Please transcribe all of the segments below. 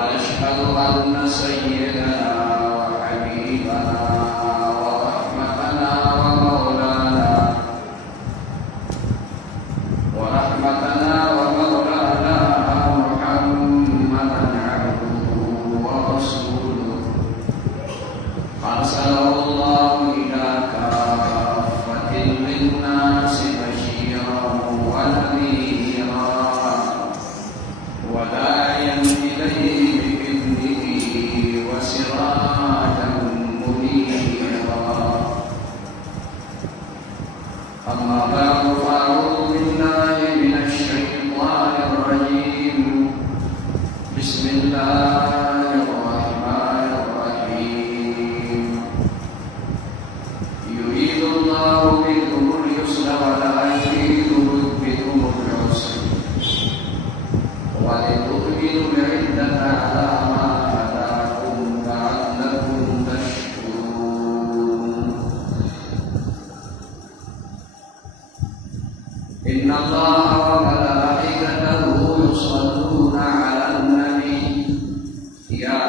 ونشهد أن سيدنا وحبيبنا ورحمتنا ومولانا محمدا عبده ورسوله أرسله الله إلى كافة للناس بشيرا ونذيرا وداعيا إليه بإذنه وسراجا منيرا. أما بعد فأعوذ بالله من الشيطان الرجيم. بسم الله الرحمن الرحيم. يريد الله بكم اليسر ولا يريد بكم العسر ولتكملوا العدة على ما هداكم لعلكم تشكرون. إن الله وملائكته يصلون على النبي يا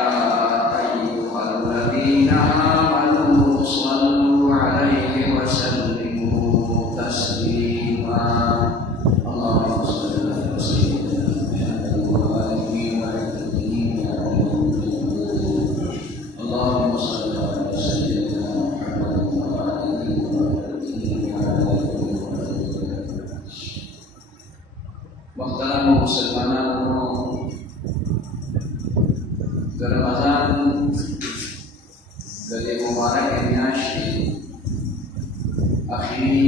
أيها الذين آمنوا صلوا عليه وسلموا تسليما. اللهم صل على سيدنا محمد وآله وصحبه. اللهم صل على سيدنا محمد وآله وصحبه. محترم مسلمانانو، د رمضان د دې مبارکې میاشتې اخري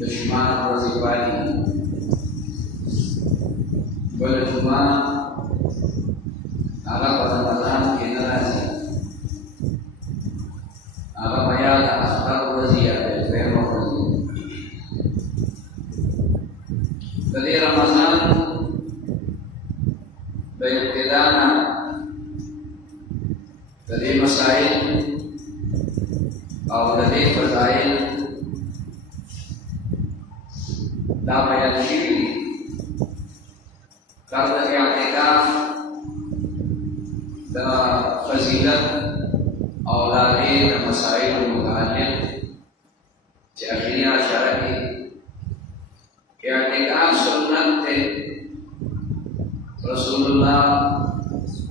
د شمار ورځې پاتې دي. بله جمعه هغه په رمضان کې نه راځي، هغه به یا د اختر ورځې یا د دویمه ورځې. د دې رمضان د ابتدا نه د دې مسائل او د دې فضایل دا بیان شوي دي. کار د اعتکاف د فضیلت او د هغې د مسایلو متعلق چې اخري عشره کې اعتکاف سنت تے رسول اللہ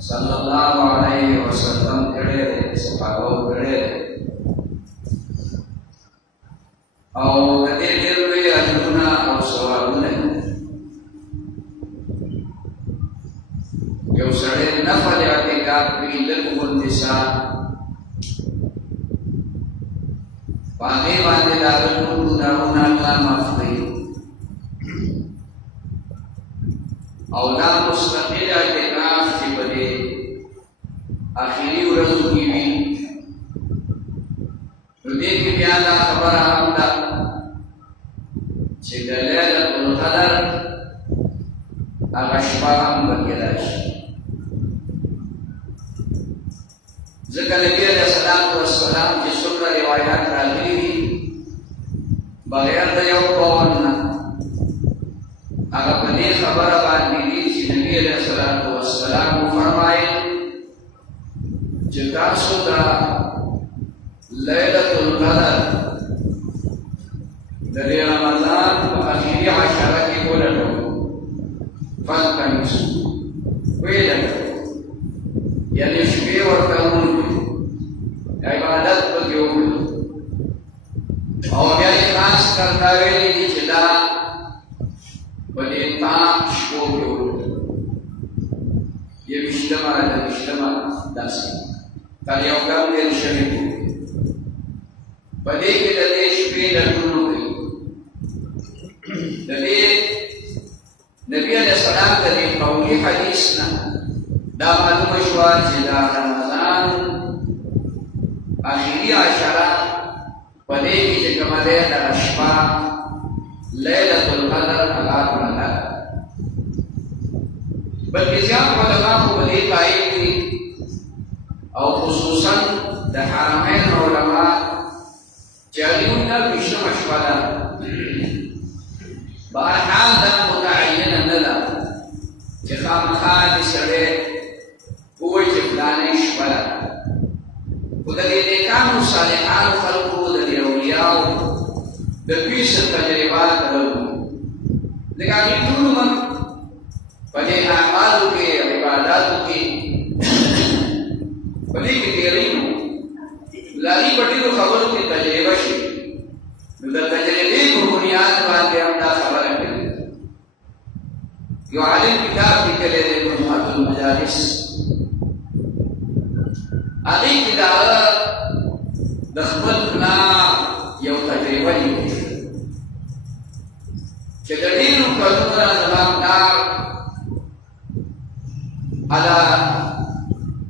صلی اللہ علیہ وسلم کڑے دے، صحابہ کڑے دے او کدے دیر وی اجرنا او ثوابونه. یو سړی نفل اعتکاف کوي لږ النساء باندې باندې دا ټول ګناهونه الله معاف کوي او دا مستقل اعتکاف چې په دې اخري ورځو کې وي. نو دې کې بیا دا خبره هم ده چې د لیلة القدر هغه شپه هم پکې راشي. ځکه نبي علیه السلام چې څومره روایات راغلي دي بغیر د یو قول نه هغه په دې خبره باندې دي چې نبي علیه السلام فرمایل چې تاسو ته لیلة القدر د رمضان په اخري عشره کې ولټوئ. فالتمسوا ویلټوئ، یعنې شپې ورته وموندئ، عبادت پکې وکړئ. او بیا یې خاص کرتا ویلي دي چې دا په دې پاک شپو کې وکړئ. یویشتمه دویشتمه داسې تر یو ګام ډېر شوي وي. په دې کې د دې شپې لټون وکړئ. د دې نبي علیه السلام د دې قولي حدیث نه دا معلومه شوه چې دا رمضان اخري عشره په دې کې چې کومه دی دغه شپه لیلة القدر هغه غوره ده. بلکې زیات علما خو په دې قایل دي او خصوصا د حرمین علما چې هغوی 29مه شپه ده. بهرحال دا متعینه نه ده چې خامخا دې سړی سبحانه شپلا خود دې نیکانو صالحانو خلقو د دې اولیاءو د دوی څخه تجربات لرو لکه هغې ټول عمر په دې اعمالو کې عباداتو کې په دې کې تېری نو د هغې په ډېرو خبرو کې تجربه شي نو د تجربې په بنیاد باندې هم دا خبره کوي یو عالم کتاب لیکلی دی مجموعة المجالس هغې کې د هغه د خپل پلار یو تجربه لیکلې چې د ډېرو کلونو نه زما پلار هله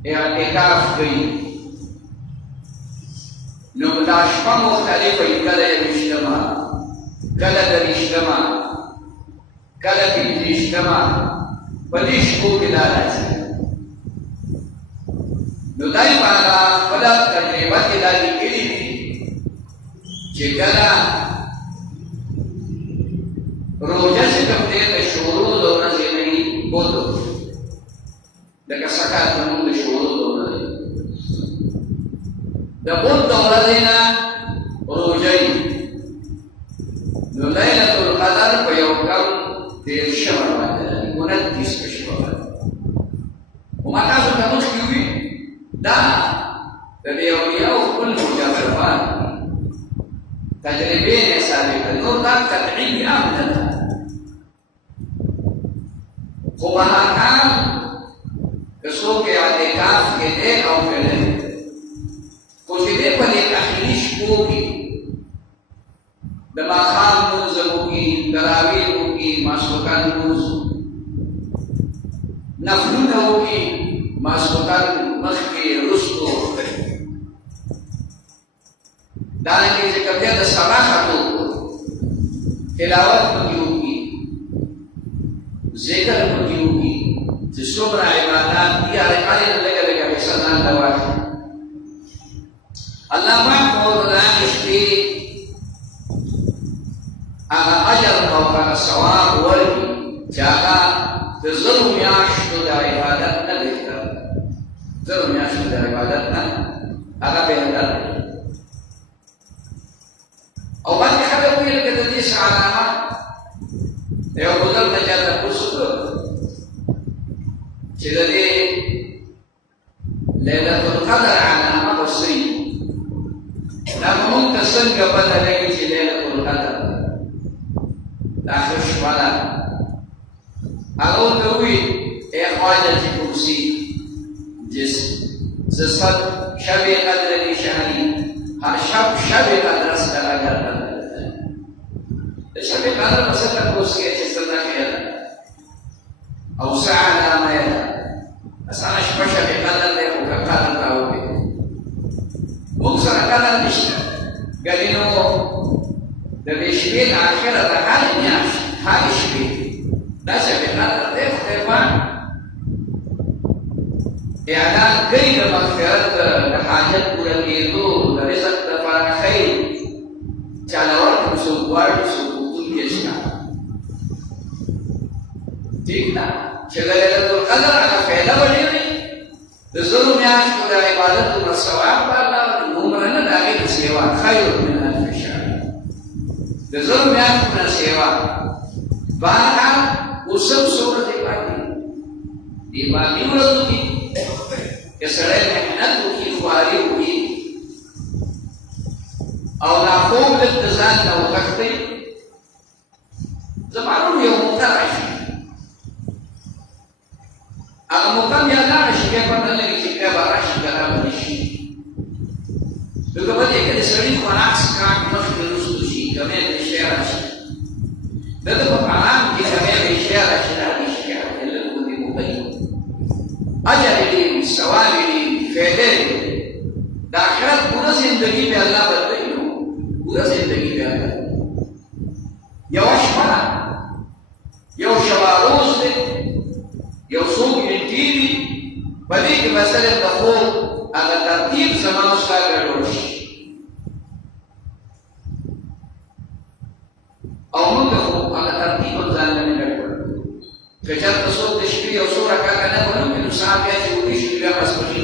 اعتکاف کوي نو دا شپه مختلفه وي کله یویشتمه کله درویشتمه کله پنځویشتمه په دې شپو کې دا راځي نو دای په هغه خپله تجربه کې دا لیکلي دي چې کله روژه چې کوم دی د شروع د ورځې نه وي بود لکه سکات زمونږ د شروع د ورځې د بود د ورځې نه روژه وي نو لیلة القدر په یو کم دېرشمه باندې راځي 29 په شپه باندې وما تاسو ته مخکې وي دا د دې اولیاءو خپل مجربات تجربې نه ثابته نور دا تبعید عام نه ده خو به هر حال که څوک اعتکاف کې دی او که نه خو چې دی په دې اخري شپو کې د ماښام لمونځ وکړي تراویح وکړي ماسخوتن لمونځ نفلونه وکړي ماسخوتن مخکې وروستو دارنګه چې کوم دی د سبا خطو تلاوت پکې وکړي ذکر پکې وکړي چې څومره عبادات دي هغې لږه لږه حصه ځان ته واخلي الله پاک په هغې شپې هغه اجر او هغه ثواب ورکړي چې هغه د زرو میاشتو د عبادت نه بهتر زرو میاشتو د عبادت نه هغه بهتر دی او باندې خلک وایي لکه د دې څه علامه یو بزرګ نه چا تپوس وکړ چې د دې لیلة القدر علامه به څه وي دا به موږ ته څنګه پته لګي چې لیلة القدر دا ښه شپه ده هغه ورته وویل ای خواجه چې کوم سي جس صد شب قدر شهری هر شب قدر است در اگر شب قدر پس تپوس کې چې څه نښه ده او څه علامه ده اسانه شپه شب قدر دی خو که قدر راووي موږ سره قدر نشته ګنې نو د دې شپې نه اخره د هرې میاشت هرې شپې دا شب قدر دی خدای پاک اعلان کوي د مغفرت د حاجت پوره کېدو د رزق دپاره خیر چاله ورکړو څوک غواړي څوک وکړونکی شته ټیک ده چې د لیلة القدر هغه فایده به ډېر وي د زرو میاشتو د عبادتو نه ثواب به الله ورکړي دومره نه د هغې نه سیوا خیر من الف شهر د زرو میاشتو نه سیوا بهرحال اوس هم څومره دی باقي دې باقي ورځو کې که سړی محنت وکړي خواري وکړي او دا خوب لږ د ځان نه وتښتئ زه معلوم یو موقع راشي هغه موقع بیا لاړه شي بیا پته نه لګي چې بیا به راشي که را به نه شي ځکه په دې کې د سړي خوراک څښاک مخکې وروستو شي کمی پیشی راشي دده په حرام کې کمی پیشی راشي د هغې شکایت دی لږ غوندې موقع وي اجر یې ډېر وي ثواب یې ډېر وي فایده یې د آخرت پوره زندګي به الله بدلوي نو پوره زندګي به الله یوه شپه ده یو شبه روز دی یو څو ګنټې دي په دې کې به صرف د خوب هغه ترتیب زما او ستا ګډوډ شي او موږ د خوب هغه ترتیب هم ځان نه ګډوډ کړو که چېرته څوک د شپې یو څو رکعته نه به نه وکړي نو سهار بیا چې ویښ شي بیا ماسپښین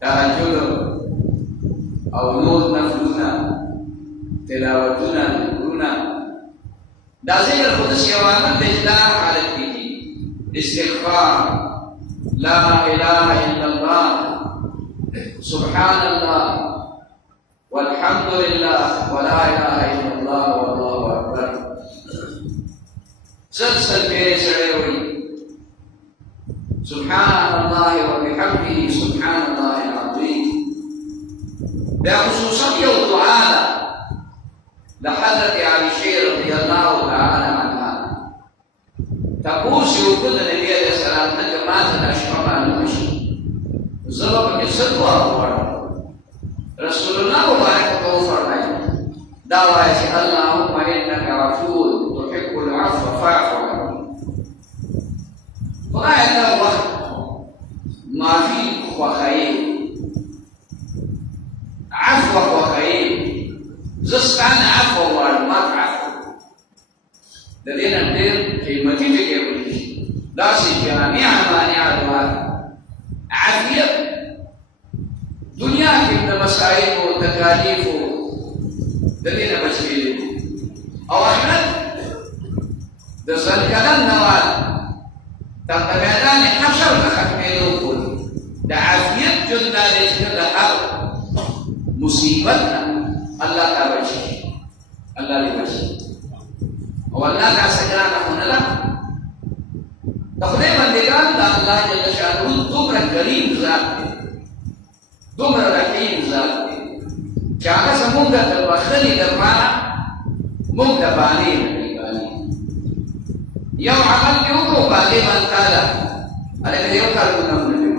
tahajud au nur nafluna tilawatuna nuruna dazir khudus yawaman dejda halat ki istighfar la ilaha illallah subhanallah walhamdulillah wa la ilaha illallah wallahu akbar sab mere sade hui subhanallah wa bihamdihi subhanallah al-azim بخصوصية الدعاء لحضرت عائشة رضي الله تعالى عنها تقول وجود النبي عليه السلام جماعة الأشرار عن المشي ظلم بصدوة رسول الله مبارك فرمائے دعوة اللهم إنك عفو تحب العفو فاعف عني وقال الله ما في وخير عفو وخير زستان عفو والمات عفو لدينا ندير كلمتي في كيبوليش لا جامع مانع الوار عافية دنيا كبن مسائل وتكاليف لدينا مسئلة أو أحمد دزل كلام نوال تقبلان حشر لختمينو كل دعافية جلنا لجل الحرب مصيبتنا الله تبجي الله لبجي والله كاسجانا هنا لا تقديما لقال الله جل شانه دمر كريم ذات دمر رحيم ذات كانا سموندا تبخلي دمانا موندا باني يوم عمل يوكو بالي من تالا أنا كده يوم كاربونا من الجمال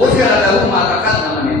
غفر له ما تقدم من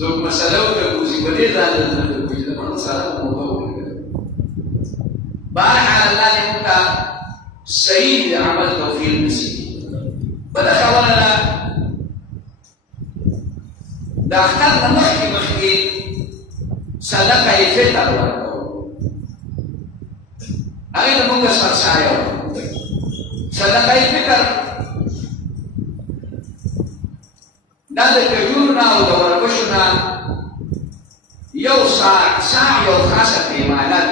so masalah ke kuzi berdeza dan kuzi dapat masalah mengubah. Bahkan Allah yang minta sahih amal taufiq nasi. Pada kawanlah dahkan nampak di salah kaifet Allah. Hari itu mungkin saya salah kaifet dan kejurna atau berkusna yau sa yau khasa keimanan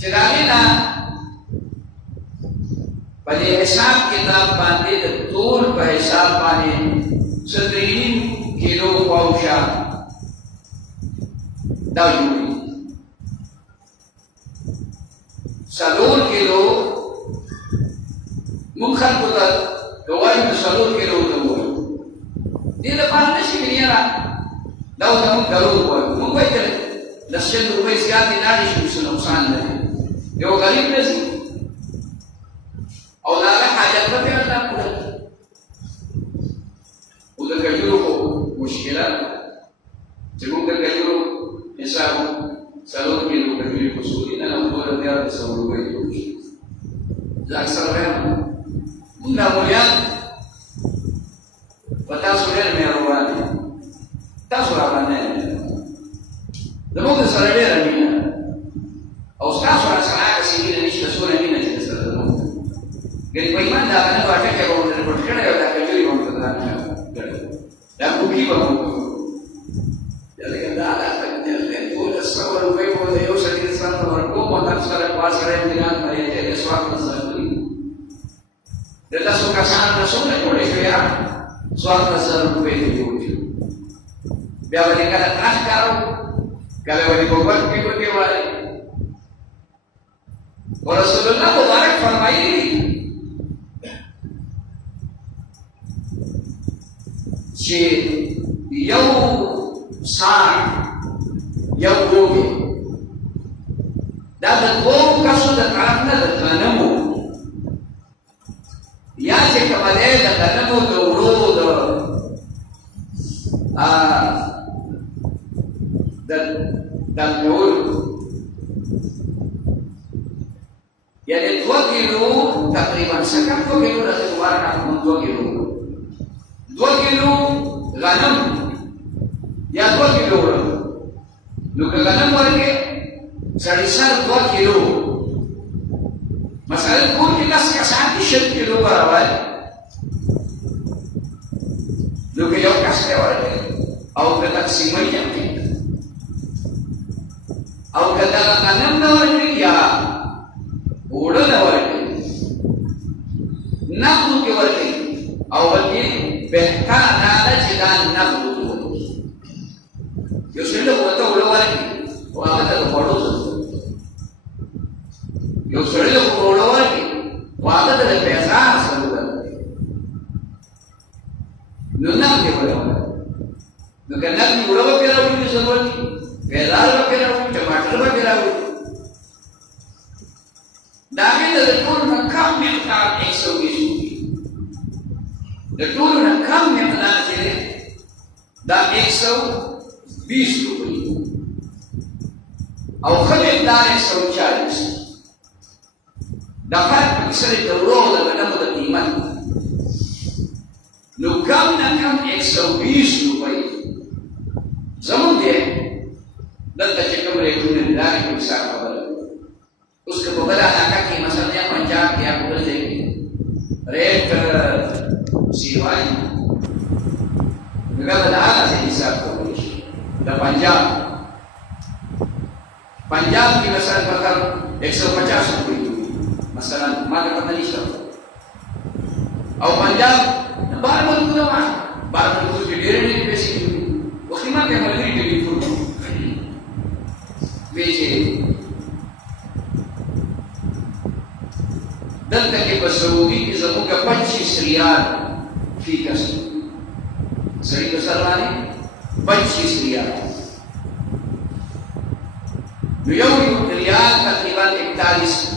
jadinya pada hisab kitab bandit betul pada hisab bandit setrin kilo pausha dahulu silver kilo مونږ خلکو ته که وایو د 4 kilo ورته ووایو دې لپاره نه شي ویلي یاره دا ورته مونږ ضرور وایو مونږ وایو که له 100 روپۍ زیاتې لاړې شي څه نقصان لري یو غریب نه ځي او د هغه حاجت به بیا الله پوره کړي خو د کجورو خو مشکله چې مونږ د کجورو حساب 4 کیلو کجورې په څو دي نه نه پوره بیا د 100 روپۍ جوړ شي زه اکثر وایم مونږ دا مولیان په تاسو ډېر مهربان دي تاسو راباندې زموږ سره ډېره مینه او ستاسو راسره هغسې مینه نشته څومره مینه چې درسره زموږ ګنې په ایمان دا غنه واټکې به ورته پټ کړی او دا کجورې به ورته ګرانه کړی دا کوکي به مو بیا لکه دا ټول 100 روپۍ به ورته یو سړي انسان ته ورکوم او تاسو سره پاس کړی امتحان پرې دی سوال نه سره د تاسو کسان نه څومره جوړې شوې یاره 100,000 روپۍ دې جوړ شي بیا به دې کله تاش کارو کله به دې په وخت کې وکړې وایي ورسول الله مبارک فرمایي چې یو ساع یو ګوګې دا د 2 کسو د طرف نه د غنمو یا چې کومه دی د غنمو د وړو د کولو یعنې 2 کیلو تقریبا سکه 2 کیلو د ورکه 2 کیلو 2 کیلو غنم یا 2 کیلو وړو نو که غنم ورکې سړي سر 2 کیلو مثلا کور کې 10 کسان دي 100 کیلو برابر نو که یو کس ته ورکې او که تقسیمه یې کړي او که دغه غنم نه ورکړي یا اوړه نه ورکړي نقدو کې ورکړي او بلکې بهتره دا ده چې دا نقدو کې ورکړي یو سړي له ورته اوړه ورکړي او هغه ته د خوړو یو سړي له اوړه ورکړي او هغه ته د پیسه سره ورکړي نو نقد یې ورکړي نو که نقد اوړه وکړي راوړي نو ضرورت دي پیدار وکړي راوړي ټماټر وکړي راوړي دا هغې ته د ټولو نه کم مقدار 120 روپۍ د ټولو نه کم مقدار چې دی دا 120 روپۍ او ښه مقدار 140 دا فرق پکې سره د وړو د غنمو د قیمت نو کم نه کم 120 روپۍ زمونږ دی دلته چې کوم ریټونه دي دا کوم حساب خبره اوس که په بله علاقه کې مثلا یا پنجاب کې یا په بل ځای کې ریټ سی وایي نو بیا به د هغه ځای حساب کولی شي د پنجاب کې مثلا مطلب 150 روپۍ مثلا ما ته پته نشته او پنجاب بهر ملکونه بهر ملکونو کې ډېرې ډېرې پیسې دي وختي ما ته ملګري ټلیفون وایي چې دلته کې په سعودي کې زموږ 25 ریال فی کس سړي په سر باندې 25 ریال نو یو ریال تقریبا 41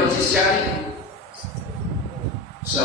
25 40 100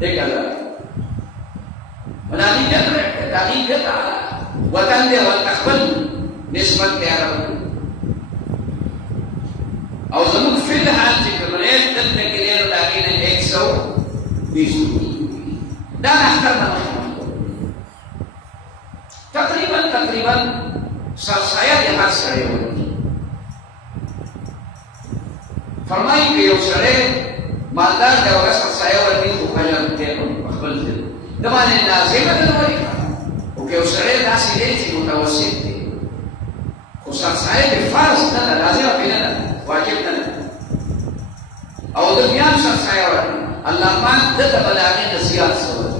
1000 ونادي جبر تعليم قطع وتنبه والتقبل نسبة تعرف او زموږ فی الحال چې کوم ریټ دلته کې دی نو د هغې نه 120 دا اختر نه تقریبا سرسایه د هر سړی ورکړي فرمایي که یو سړی مالدار دی او هغه سرسایه ورکړي خو اجر دی په خپل ځای د باندې لازمه ده نه ورکړه خو که یو سړی داسې دی چې متوسط دی خو سرسایه د فرض نه ده لازمه پرې نه ده واجب نه ده او د بیا هم سرسایه ورکړي الله پاک دته بلاغه نصیحت سره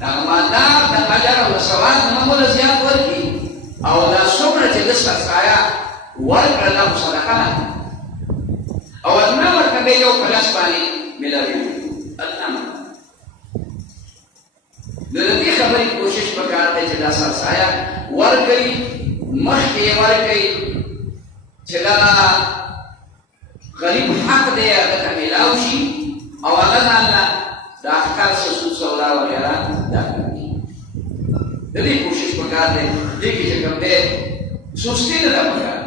دا مالدار د اجر او ثواب نه موږ زیات ورکړي او دا څومره چې د سرسایا ورکړه د صدقه او ادنا ورکړه یو کلاس باندې ملایي ادنا د دې خبرې کوشش وکړه چې دا سرسایا ورکړي مخکې ورکړي چې دا غریب حق دی هغه ملاو شي او هغه نه دا احکار سسو سودا وغیرہ دا کوي د دې کوشش وکړه دې کې چې کوم دې سستی نه پکار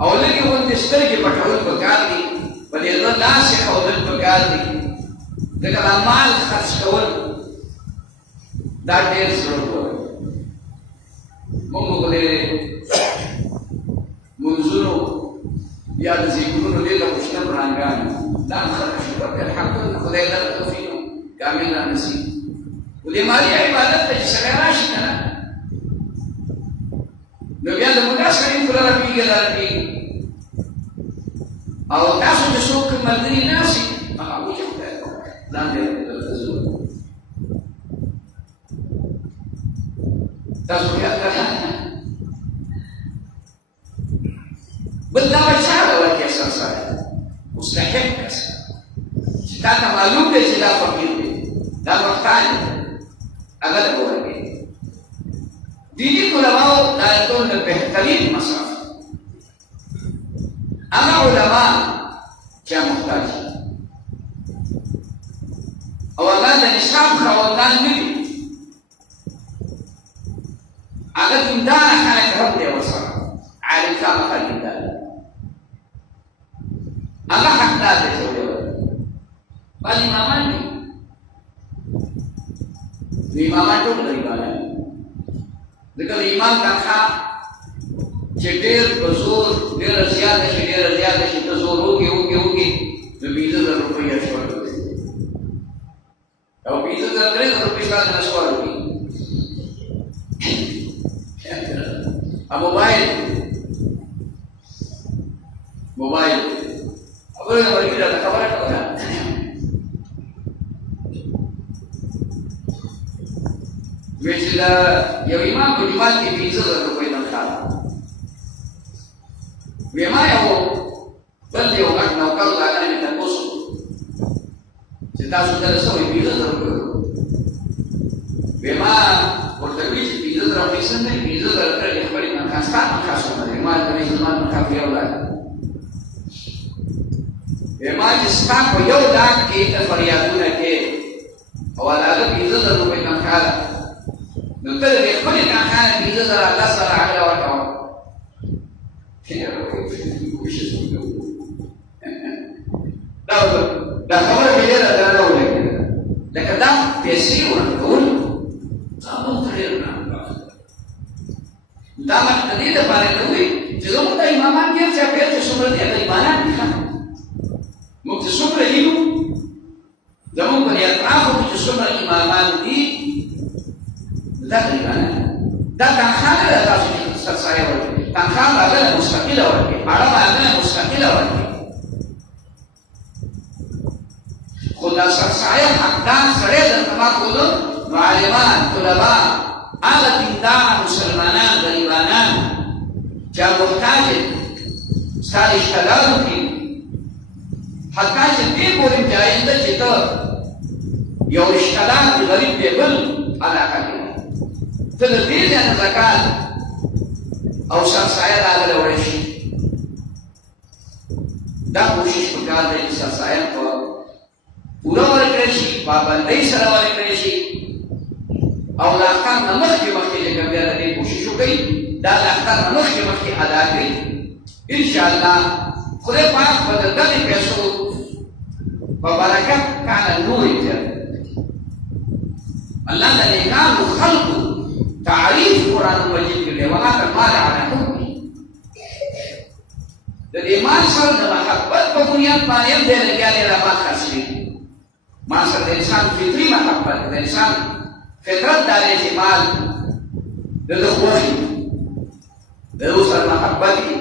او لږه وخت سترګې پټول پکار دي په دې ځل لاس خودل پکار دي دغه مال خرڅ کول دا ډېر ضروري موږ دې منظورو یا د ذکرونو دې له خوشته برانګان دا خرڅ په الحمد خدای له توفیق کامل نصیب ولې مالي عبادت ته سره راشي کنه نو بیا د موږ سره په لاره پیګلاري او تاسو چې څوک مدري ناسي هغه وځي ځان دې تاسو بیا بل دا وشاله ورکې اساسا مستحق کس چې تا ته معلوم دی چې دا فقیر دی دا محتاج دی هغه له ورکې دیني علماء دا ټول د بهترین مصرف هغه علماء چې محتاج او هغه د نصاب خواندان نه دي هغه زندان خلک هم دی ورسره عالم کامه خلک دی هغه حقدار دی بل امامان دي نو امامان ټول غریبان دي ځکه امام تنخوا چې ډېر په زور ډېره زیاته شي ته زور وکړي نو 20000 روپۍ شول او 20000 روپۍ باندې نشوار وکړي موبایل خبره ورګه دا خبره کوله ویچلا یو امام په جماعت کې 20000 روپۍ تنخوا ویما یو بل یو غږ نو کاوه هغه نه تاسو چې تاسو درسوي 20000 روپۍ ویما ورته وی چې 20000 روپۍ څنګه 20000 روپۍ خپل تنخوا ستاسو خاصه نه ما د زمان تنخوا یو ما چې ستا په یو ډاک کې ته فریادونه کې او هغه 20000 روپۍ تنخوا ده نو ته دې خپلې تنخوا 20000 الله سره هغه ورکوه دا خبره مې ډېره درنه ولګېده لکه دا پیسې ورکول دا به ډېر دا مې د دې لپاره نه وي چې زموږ د امامان ډېر چاپېر چې څومره دي هغه ایمانان دي موږ چې څومره یو زموږ په اطرافو کې چې څومره امامان دي دا غریبان دا تنخوا نه ده تاسو چې سرسایه ورکړي تنخوا به هغه مستقله ورکړي اړه به هغه مستقله ورکړي خو دا سرسایه حقدار سړی درته ما کولو معلمان طلبا هغه دیندار مسلمانان غریبانان چې محتاج ستا اشتغال وکړي حتی چې دې پورې جایز ده چې ته یو اشتغال د غریب دی بل علاقه کې ته د دې ځای نه زکات او سرسایه راغلی وړی شي دا کوشش پکار دی چې سرسایه په پوره ورکړی شي پابندۍ سره ورکړی شي او د احکام نه مخکې چې کوم بیا د دې کوشش وکړي دا د احکام نه مخکې ادا کړي انشاءالله خدای پاک به د دغې پیسو په برکت کاله نور ایجاد الله د نیکانو خلقو تعریف قرآن مجید کې دی وآت المال علی حبه د دې مال سره د محبت په بنیاد باندې هم دی لګیا دی را خرڅ کړي مال سره د انسان فطري محبت د انسان فطرت دا دی چې مال د ده خوښي د ده سره محبت وي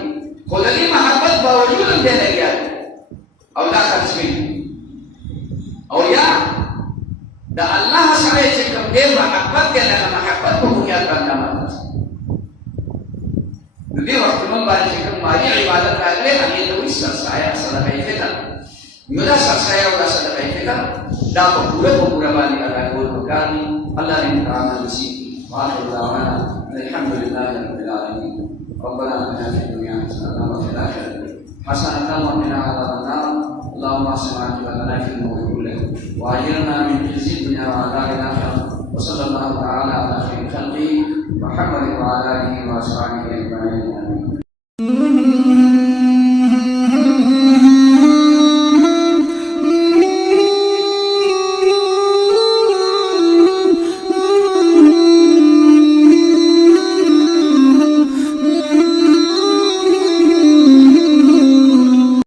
خو د دې محبت باوجود هم دی لګیا دی او دا خرڅوي او یا د الله سره چې کوم دې محبت کې نه محبت په بنیاد باندې عمل د دې وخت موږ باندې چې کوم مالي عبادت راغلي هغه ته وایي سرسایه صدقه فطر نو دا سرسایه او دا صدقه فطر دا په پوره باندې ادا کول پکار دي الله دې تعالی نصیب واخر دعوانا الحمد لله رب العالمين ربنا اتنا في الدنيا حسنه وفي الاخره حسنه وقنا عذاب النار اللهم اصلح عاقبتنا في الامور كلها واجرنا من خزي الدنيا وعذاب الاخره وصلى الله تعالى على خير خلقه محمد وعلى اله واصحابه اجمعين.